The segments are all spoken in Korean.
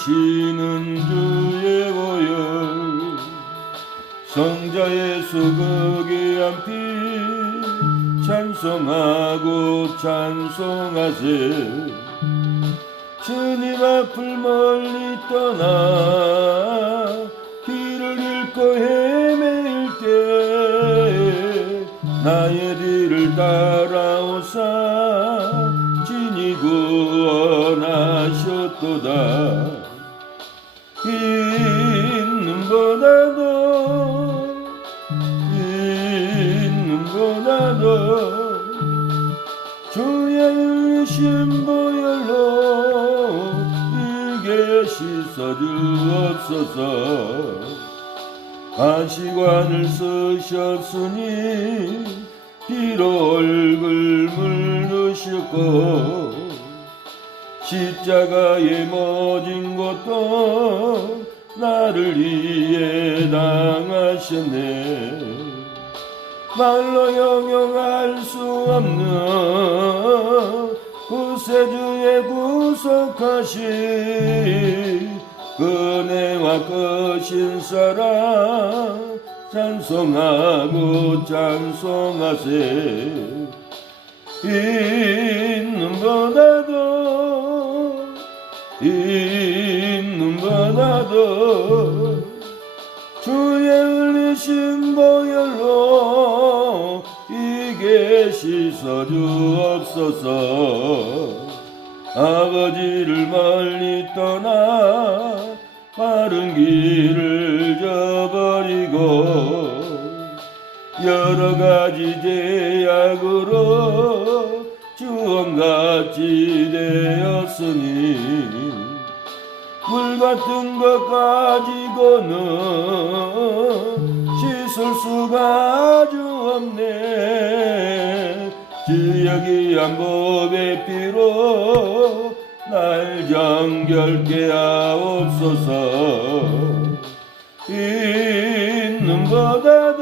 이시는 주의 보혈 성자의 수극이 한피 찬송하고 찬송하세. 주님 앞을 멀리 떠나 길을 잃고 헤매일 때 나의 뒤를 따라오사 진이 구원하셨도다. 있는보다도 주의 흘리신 보혈로 이게 씻어주옵소서. 가시관을 쓰셨으니 피로 얼굴 물으셨고 십자가에 모진 것도 나를 위해 당하셨네. 말로 형용할 수 없는 구세주의 구속하신 은혜와 크신 사랑 찬송하고 찬송하세. 있는보다도 주의 흘리신 보혈로 이게 씻어주옵소서. 아버지를 멀리 떠나 바른 길을 저버리고 여러가지 죄악으로 주홍같이 되었으니 물같은 것 가지고는 씻을 수가 아주 없네. 지역이한 법의 피로 날 정결케 하옵소서. 있는보다도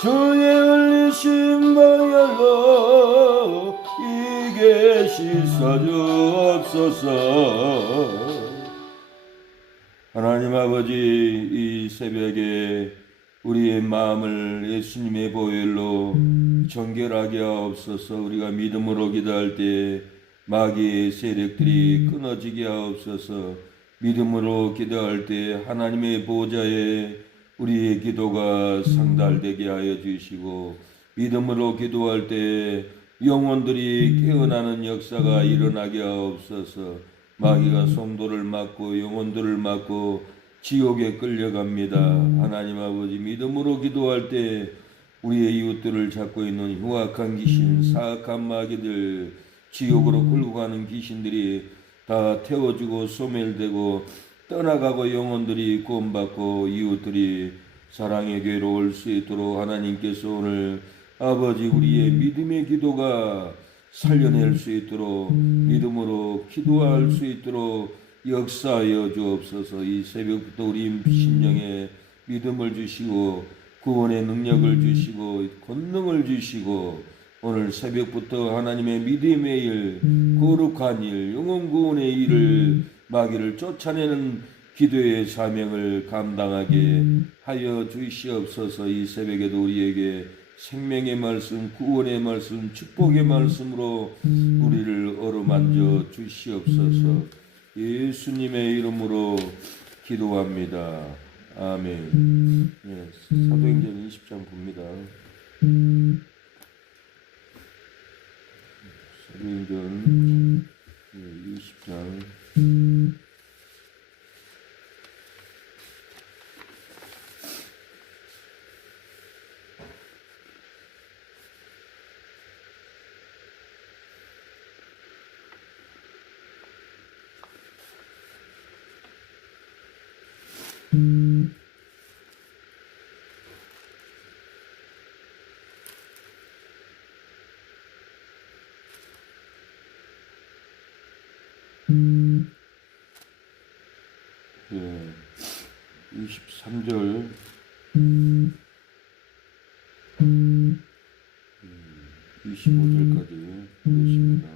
주의 흘리신 보혈로 이게 씻어주옵소서. 하나님 아버지, 이 새벽에 우리의 마음을 예수님의 보혈로 정결하게 하옵소서. 우리가 믿음으로 기도할 때 마귀의 세력들이 끊어지게 하옵소서. 믿음으로 기도할 때 하나님의 보좌에 우리의 기도가 상달되게 하여 주시고, 믿음으로 기도할 때 영혼들이 깨어나는 역사가 일어나게 하옵소서. 마귀가 성도를 막고 영혼들을 막고 지옥에 끌려갑니다. 하나님 아버지, 믿음으로 기도할 때 우리의 이웃들을 잡고 있는 흉악한 귀신, 사악한 마귀들, 지옥으로 끌고 가는 귀신들이 다 태워주고 소멸되고 떠나가고 영혼들이 구원받고 이웃들이 사랑의 교회로 올 수 있도록 하나님께서 오늘 아버지 우리의 믿음의 기도가 살려낼 수 있도록 믿음으로 기도할 수 있도록 역사하여 주옵소서. 이 새벽부터 우리 심령에 믿음을 주시고 구원의 능력을 주시고 권능을 주시고 오늘 새벽부터 하나님의 믿음의 일, 거룩한 일, 영혼 구원의 일을 마귀를 쫓아내는 기도의 사명을 감당하게 하여 주시옵소서. 이 새벽에도 우리에게 생명의 말씀, 구원의 말씀, 축복의 말씀으로 우리를 어루만져 주시옵소서. 예수님의 이름으로 기도합니다. 아멘. 예, 사도행전 20장 봅니다. 사도행전 20장 예, 23절 25절까지 보겠습니다.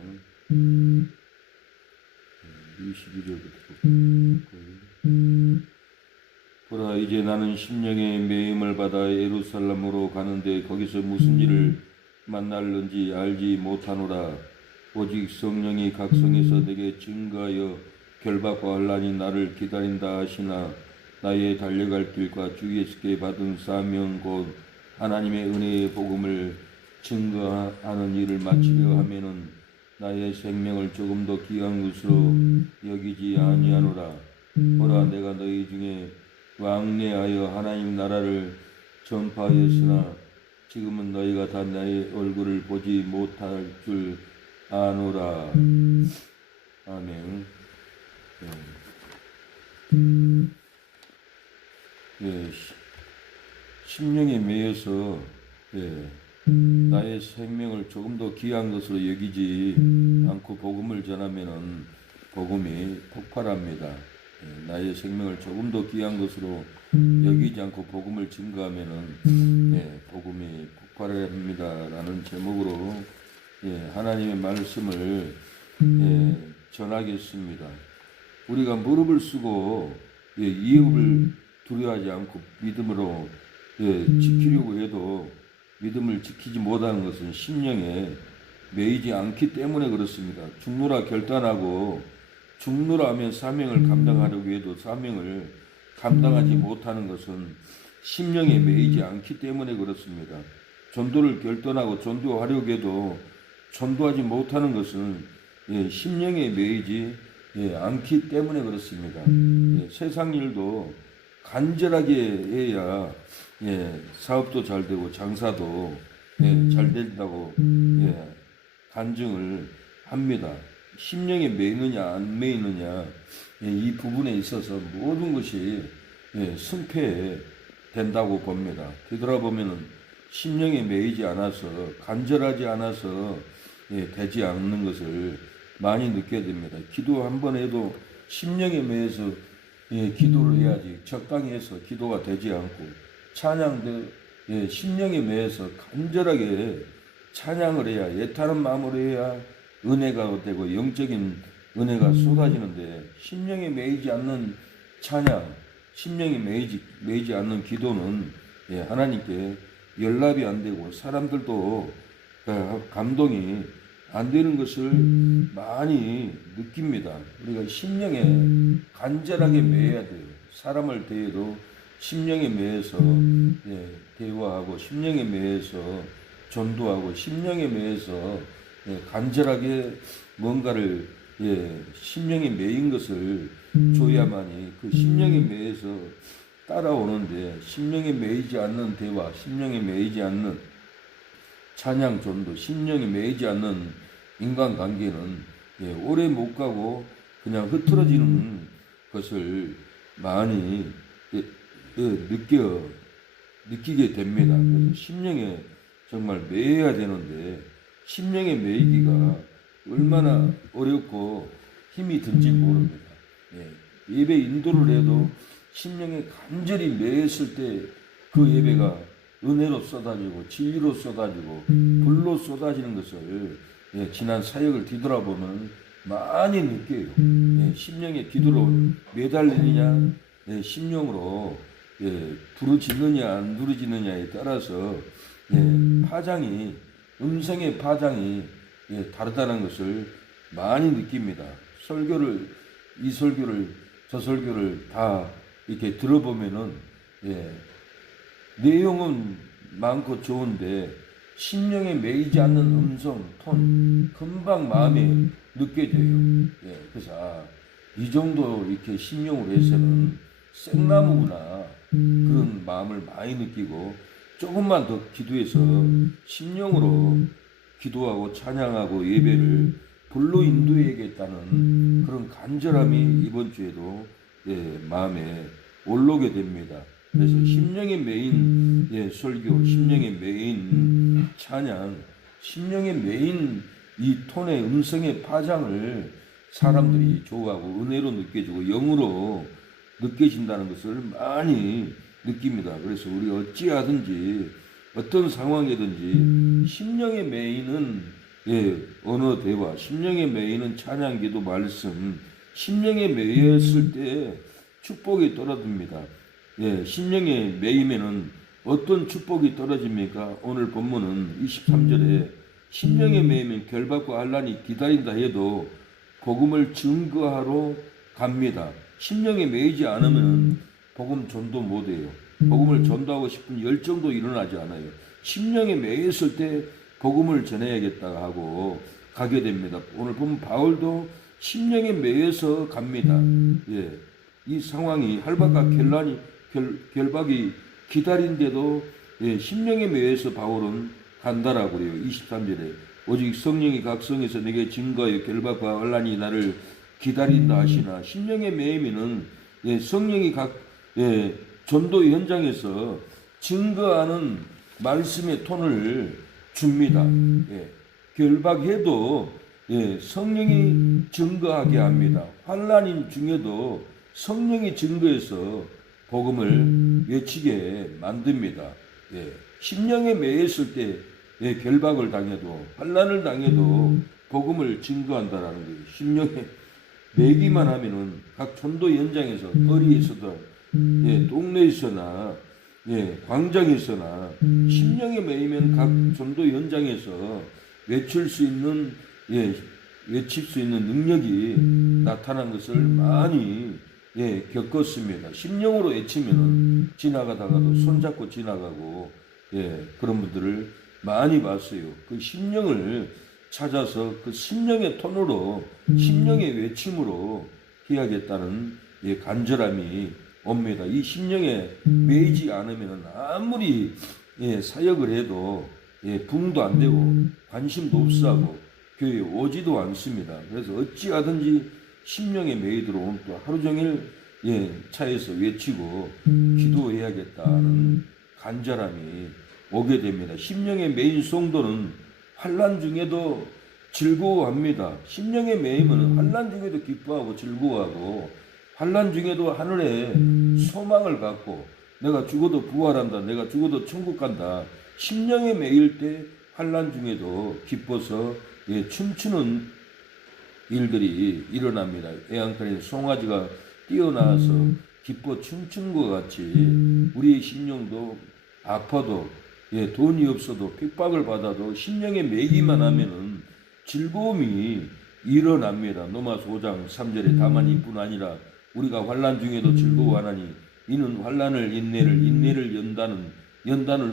22절부터 보라 이제 나는 심령의 매임을 받아 예루살렘으로 가는데 거기서 무슨 일을 만날는지 알지 못하노라. 오직 성령이 각 성에서 내게 증거하여 결박과 혼란이 나를 기다린다 하시나 나의 달려갈 길과 주 예수께 받은 사명 곧 하나님의 은혜의 복음을 증거하는 일을 마치려 하면은 나의 생명을 조금 더 귀한 것으로 여기지 아니하노라. 보라 내가 너희 중에 왕래하여 하나님 나라를 전파하였으나 지금은 너희가 다 나의 얼굴을 보지 못할 줄 아노라. 아멘. 심령에 매여서 나의 생명을 조금 더 귀한 것으로 여기지 않고 복음을 전하면은 복음이 폭발합니다. 나의 생명을 조금 더 귀한 것으로 여기지 않고 복음을 증거하면은 복음이 폭발합니다라는 제목으로 하나님의 말씀을 전하겠습니다. 우리가 무릎을 쓰고 위협을 두려워하지 않고 믿음으로 지키려고 해도 믿음을 지키지 못하는 것은 심령에 매이지 않기 때문에 그렇습니다. 죽노라 결단하고 죽노라 하면 사명을 감당하려고 해도 사명을 감당하지 못하는 것은 심령에 매이지 않기 때문에 그렇습니다. 전도를 결단하고 전도하려고 해도 전도하지 못하는 것은 심령에 매이지 않기 때문에 그렇습니다. 세상 일도 간절하게 해야 사업도 잘 되고 장사도 잘 된다고 간증을 합니다. 심령에 매이느냐 안 매이느냐 이 부분에 있어서 모든 것이 승패된다고 봅니다. 되돌아보면은 심령에 매이지 않아서 간절하지 않아서 되지 않는 것을 많이 느껴야 됩니다. 기도 한 번 해도 심령에 매여서 기도를 해야지 적당히 해서 기도가 되지 않고 찬양도 심령에 매여서 간절하게 찬양을 해야 애타는 마음으로 해야 은혜가 되고 영적인 은혜가 쏟아지는데 심령에 매이지 않는 찬양, 심령에 매이지 않는 기도는 하나님께 연락이 안 되고 사람들도 감동이 안 되는 것을 많이 느낍니다. 우리가 심령에 간절하게 매여야 돼요. 사람을 대해도 심령에 매여서 대화하고 심령에 매여서 전도하고 심령에 매여서 간절하게 뭔가를 심령에 매인 것을 줘야만이 그 심령에 매여서 따라오는데 심령에 매이지 않는 대화, 심령에 매이지 않는 찬양 전도, 심령에 매이지 않는 인간관계는 오래 못 가고 그냥 흐트러지는 것을 많이 느끼게 됩니다. 그래서 심령에 정말 매여야 되는데 심령에 매이기가 얼마나 어렵고 힘이 든지 모릅니다. 예배 인도를 해도 심령에 간절히 매였을 때 그 예배가 은혜로 쏟아지고 진리로 쏟아지고 불로 쏟아지는 것을 지난 사역을 뒤돌아보면 많이 느껴요. 심령의 기도로 매달리느냐 심령으로 부르짖느냐 안 부르짖느냐에 따라서 파장이 음성의 파장이 다르다는 것을 많이 느낍니다. 이 설교를 저 설교를 다 이렇게 들어보면은 내용은 많고 좋은데 심령에 매이지 않는 음성, 톤 금방 마음에 느껴져요. 그래서 이 정도 이렇게 심령으로 해서는 생나무구나 그런 마음을 많이 느끼고 조금만 더 기도해서 심령으로 기도하고 찬양하고 예배를 불로 인도해야겠다는 그런 간절함이 이번 주에도 마음에 올라오게 됩니다. 그래서 심령에 매인 설교, 심령에 매인 찬양, 심령에 매인 이 톤의 음성의 파장을 사람들이 좋아하고 은혜로 느껴지고 영으로 느껴진다는 것을 많이 느낍니다. 그래서 우리 어찌하든지 어떤 상황이든지 심령에 매이는 언어 대화, 심령에 매이는 찬양 기도 말씀, 심령에 매였을 때 축복이 떨어집니다. 심령에 매이면은 어떤 축복이 떨어집니까? 오늘 본문은 23절에 심령에 매이면 결박과 환난이 기다린다 해도 복음을 증거하러 갑니다. 심령에 매이지 않으면 복음 전도 못해요. 복음을 전도하고 싶은 열정도 일어나지 않아요. 심령에 매였을 때 복음을 전해야겠다 하고 가게 됩니다. 오늘 보면 바울도 심령에 매여서 갑니다. 이 상황이 할박과 결박이 기다린데도 심령에 매여서 바울은 간다라고 그래요. 23절에 오직 성령이 각성해서 내게 증거하여 결박과 환난이 나를 기다린다 하시나 심령에 매이면은 성령이 전도 현장에서 증거하는 말씀의 톤을 줍니다. 결박해도 성령이 증거하게 합니다. 환난인 중에도 성령이 증거해서 복음을 외치게 만듭니다. 심령에 매였을 때 결박을 당해도 환난을 당해도 복음을 증거한다라는 거예요. 심령에 매기만 하면은 각 전도 현장에서 거리에서도 동네에서나 광장에서나 심령에 매이면 각 전도 현장에서 외칠 수 있는 능력이 나타난 것을 많이 겪었습니다. 심령으로 외치면은 지나가다가도 손잡고 지나가고 그런 분들을 많이 봤어요. 그 심령을 찾아서 그 심령의 톤으로 심령의 외침으로 해야겠다는 간절함이 옵니다. 이 심령에 매이지 않으면 아무리 사역을 해도 부응도 안 되고 관심도 없어하고 교회에 오지도 않습니다. 그래서 어찌하든지 심령에 매이도록 오늘 또 하루 종일 차에서 외치고 기도해야겠다는 간절함이 오게 됩니다. 심령에 매인 성도는 환난 중에도 즐거워합니다. 심령에 매이면 환난 중에도 기뻐하고 즐거워하고 환난 중에도 하늘에 소망을 갖고 내가 죽어도 부활한다. 내가 죽어도 천국 간다. 심령에 매일 때 환난 중에도 기뻐서 춤추는 일들이 일어납니다. 애완간에 송아지가 뛰어나와서 기뻐 춤추는 것 같이 우리의 심령도 아파도 돈이 없어도 핍박을 받아도 심령에 매기만 하면은 즐거움이 일어납니다. 로마서 5장 3절에 다만 이뿐 아니라 우리가 환난 중에도 즐거워하나니 이는 환난을 인내를 연단을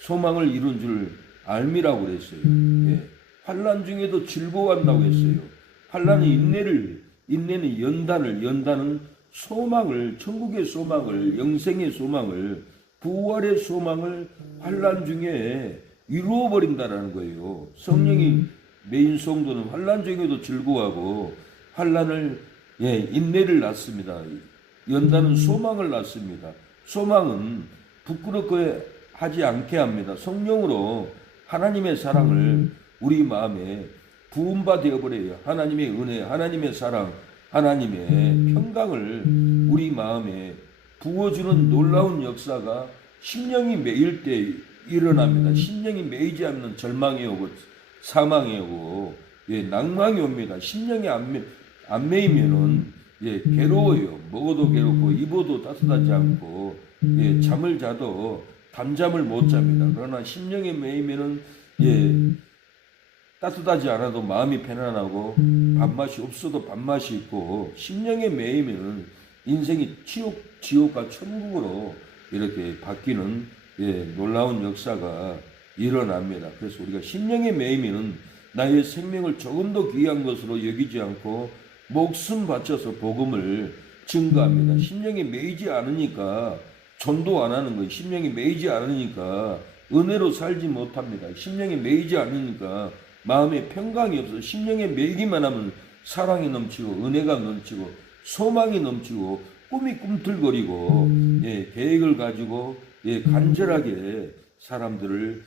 소망을 이룬 줄 알미라고 그랬어요. 환난 중에도 즐거워한다고 했어요. 환난은 인내는 연단은 소망을, 천국의 소망을, 영생의 소망을, 부활의 소망을 환난 중에 이루어 버린다라는 거예요. 성령이 매인 성도는 환난 중에도 즐거워하고 환난을 인내를 낳습니다. 연단은 소망을 낳습니다. 소망은 부끄럽게 하지 않게 합니다. 성령으로 하나님의 사랑을 우리 마음에 부음바 되어버려요. 하나님의 은혜, 하나님의 사랑, 하나님의 평강을 우리 마음에 부어주는 놀라운 역사가 심령이 매일 때 일어납니다. 심령이 매이지 않는 절망이 오고 사망이 오고 낭망이 옵니다. 심령이 안 매이면은 괴로워요. 먹어도 괴롭고 입어도 따뜻하지 않고 잠을 자도 밤잠을 못 잡니다. 그러나 심령에 매이면은 따뜻하지 않아도 마음이 편안하고 밥맛이 없어도 밥맛이 있고 심령에 매이면 인생이 지옥과 천국으로 이렇게 바뀌는 놀라운 역사가 일어납니다. 그래서 우리가 심령에 매이면 나의 생명을 조금 더 귀한 것으로 여기지 않고 목숨 바쳐서 복음을 증거합니다. 심령에 매이지 않으니까 전도 안 하는 거예요. 심령에 매이지 않으니까 은혜로 살지 못합니다. 심령에 매이지 않으니까 마음에 평강이 없어서 심령에 매이기만 하면 사랑이 넘치고 은혜가 넘치고 소망이 넘치고 꿈이 꿈틀거리고 계획을 가지고 간절하게 사람들을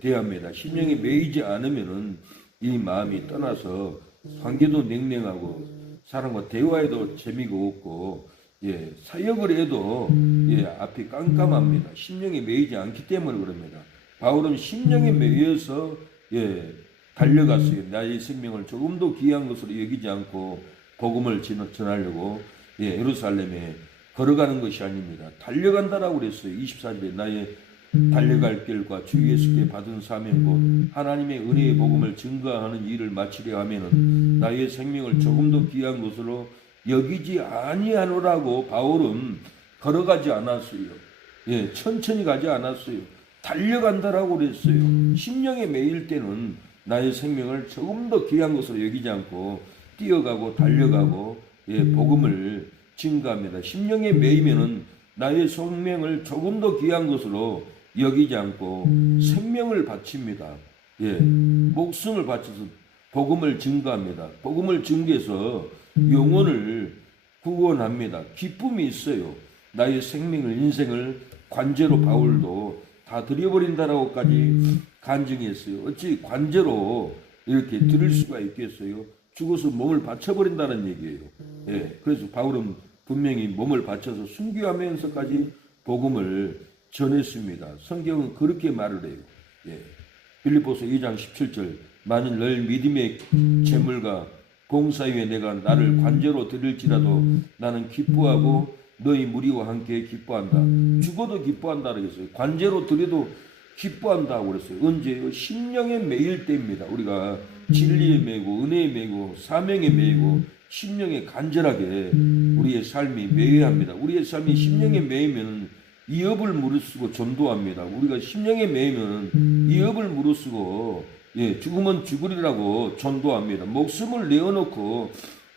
대합니다. 심령에 매이지 않으면은 이 마음이 떠나서 관계도 냉랭하고 사람과 대화에도 재미가 없고 사역을 해도 앞이 깜깜합니다. 심령에 매이지 않기 때문에 그럽니다. 바울은 심령에 매여서 달려갔어요. 나의 생명을 조금도 귀한 것으로 여기지 않고 복음을 전하려고 예루살렘에 걸어가는 것이 아닙니다. 달려간다라고 그랬어요. 24절에 나의 달려갈 길과 주 예수께 받은 사명과 하나님의 은혜의 복음을 증거하는 일을 마치려 하면은 나의 생명을 조금도 귀한 것으로 여기지 아니하노라고 바울은 걸어가지 않았어요. 천천히 가지 않았어요. 달려간다라고 그랬어요. 심령에 매일 때는 나의 생명을 조금 더 귀한 것으로 여기지 않고 뛰어가고 달려가고 복음을 증거합니다. 심령에 매이면은 나의 생명을 조금 더 귀한 것으로 여기지 않고 생명을 바칩니다. 목숨을 바쳐서 복음을 증거합니다. 복음을 증거해서 영혼을 구원합니다. 기쁨이 있어요. 나의 생명을 인생을 관제로 바울도 다 드려버린다라고까지 간증했어요. 어찌 관제로 이렇게 드릴 수가 있겠어요? 죽어서 몸을 바쳐버린다는 얘기예요. 그래서 바울은 분명히 몸을 바쳐서 순교하면서까지 복음을 전했습니다. 성경은 그렇게 말을 해요. 빌립보서 2장 17절 만일 널 믿음의 재물과 봉사위에 내가 나를 관제로 드릴지라도 나는 기뻐하고 너희 무리와 함께 기뻐한다. 죽어도 기뻐한다 그랬어요. 관제로 드려도 기뻐한다고 그랬어요. 언제요? 심령에 매일 때입니다. 우리가 진리에 매고 은혜에 매고 사명에 매고 심령에 간절하게 우리의 삶이 매여야 합니다. 우리의 삶이 심령에 매이면 이업을 무릅쓰고 전도합니다. 우리가 심령에 매이면 이업을 무릅쓰고 죽으면 죽으리라고 전도합니다. 목숨을 내어놓고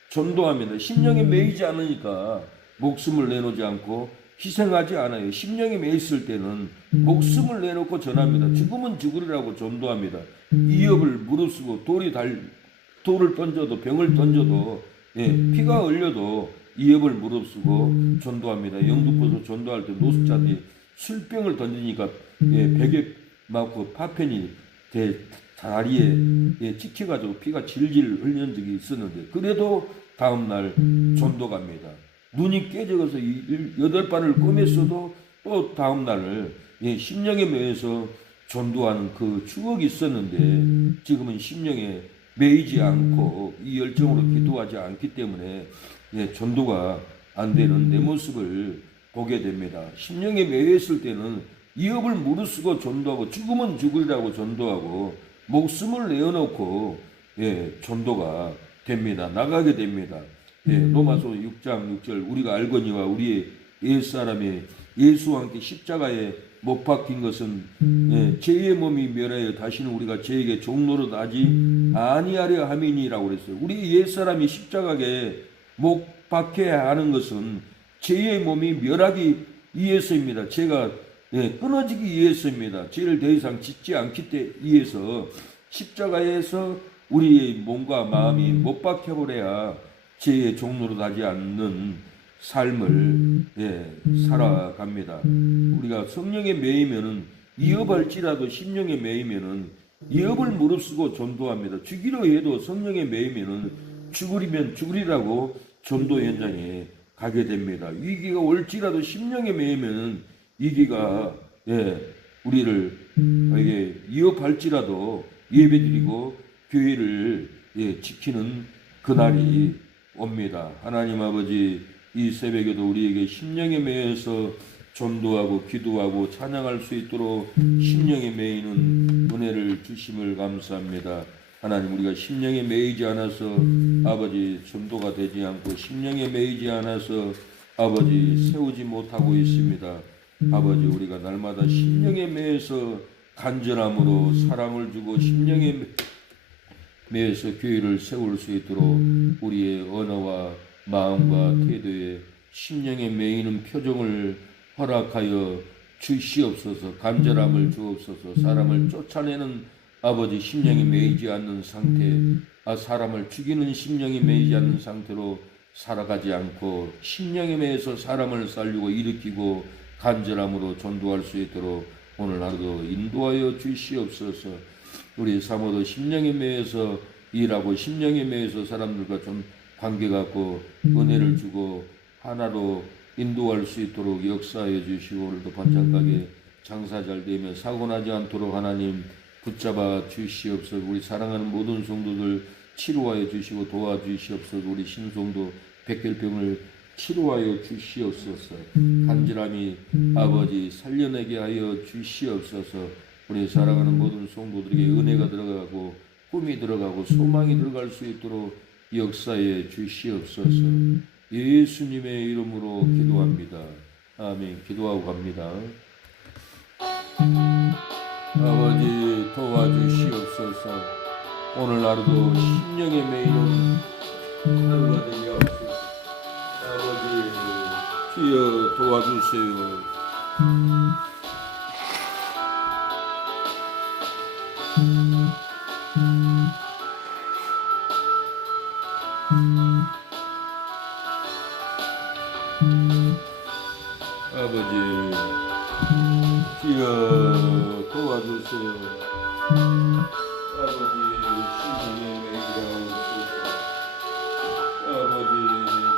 전도합니다. 심령에 매이지 않으니까 목숨을 내놓지 않고 희생하지 않아요. 심령에 매있을 때는 목숨을 내놓고 전합니다. 죽으면 죽으리라고 전도합니다. 이업을 무릅쓰고 돌을 던져도 병을 던져도 피가 흘려도 이업을 무릅쓰고 전도합니다. 영등포에서 전도할 때 노숙자들이 술병을 던지니까 베개 맞고 파편이 다리에 찍혀가지고 피가 질질 흘리는 적이 있었는데 그래도 다음날 전도 갑니다. 눈이 깨져서 8발을 꼬맸어도 또 다음날 심령에 매여서 전도하는 그 추억이 있었는데 지금은 심령에 매이지 않고 이 열정으로 기도하지 않기 때문에 전도가 안 되는 내 모습을 보게 됩니다. 심령에 매였을 때는 이업을 무릅쓰고 전도하고 죽으면 죽으리라고 전도하고 목숨을 내어놓고 전도가 됩니다. 나가게 됩니다. 로마서 6장 6절 우리가 알거니와 우리의 옛사람이 예수와 함께 십자가에 못 박힌 것은 죄의 몸이 멸하여 다시는 우리가 죄에게 종노릇 하지 아니하려 함이니라고 그랬어요. 우리 옛사람이 십자가에 못 박혀야 하는 것은 죄의 몸이 멸하기 위해서입니다. 죄가 끊어지기 위해서입니다. 죄를 더 이상 짓지 않기 위해서 십자가에서 우리의 몸과 마음이 못 박혀버려야 죄의 종로로 하지 않는 삶을 살아갑니다. 우리가 성령에 매이면은 이업할지라도 심령에 매이면은 이업을 무릅쓰고 전도합니다. 죽이려 해도 성령에 매이면은 죽으리면 죽으리라고 전도 현장에 가게 됩니다. 위기가 올지라도 심령에 매이면은 위기가 우리를 이업할지라도 예배드리고 교회를 지키는 그날이 옵니다. 하나님 아버지 이 새벽에도 우리에게 심령에 매여서 전도하고 기도하고 찬양할 수 있도록 심령에 매이는 은혜를 주심을 감사합니다. 하나님 우리가 심령에 매이지 않아서 아버지 전도가 되지 않고 심령에 매이지 않아서 아버지 세우지 못하고 있습니다. 아버지 우리가 날마다 심령에 매여서 간절함으로 사랑을 주고 심령에 매여서 교회를 세울 수 있도록 우리의 언어와 마음과 태도에 심령에 매이는 표정을 허락하여 주시옵소서. 간절함을 주옵소서. 사람을 쫓아내는 아버지 심령에 매이지 않는 상태, 사람을 죽이는 심령에 매이지 않는 상태로 살아가지 않고 심령에 매여서 사람을 살리고 일으키고 간절함으로 전도할 수 있도록 오늘 하루도 인도하여 주시옵소서. 우리 사모도 심령에 매여서 일하고 심령에 매여서 사람들과 좀 관계 갖고 은혜를 주고 하나로 인도할 수 있도록 역사해 주시고 오늘도 반짝하게 장사 잘 되며 사고 나지 않도록 하나님 붙잡아 주시옵소서. 우리 사랑하는 모든 성도들 치료하여 주시고 도와주시옵소서. 우리 신성도 백혈병을 치료하여 주시옵소서. 간절함이 아버지 살려내게 하여 주시옵소서. 우리 사랑하는 모든 성도들에게 은혜가 들어가고 꿈이 들어가고 소망이 들어갈 수 있도록 역사해 주시옵소서. 예수님의 이름으로 기도합니다. 아멘. 기도하고 갑니다. 아버지 도와주시옵소서. 오늘 하루도 심령의 메이는 하루가 되게 하옵소서. 아버지 주여 도와주세요. 아버지 주여 도와주세요. 아버지 신령의 메이라 하옵소서. 아버지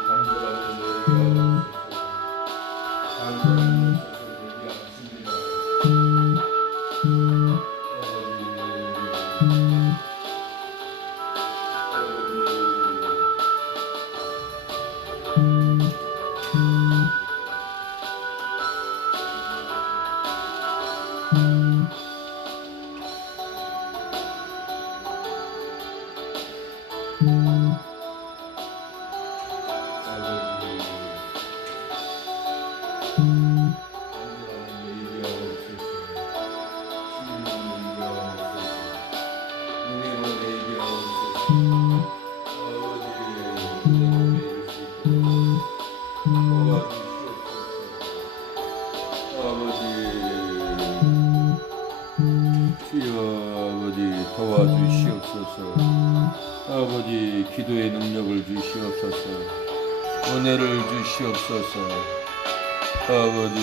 간절함을 내게 하옵소서. 간절함을 내게 않습니다. 도와주시옵소서. 아버지 기도의 능력을 주시옵소서. 은혜를 주시옵소서. 아버지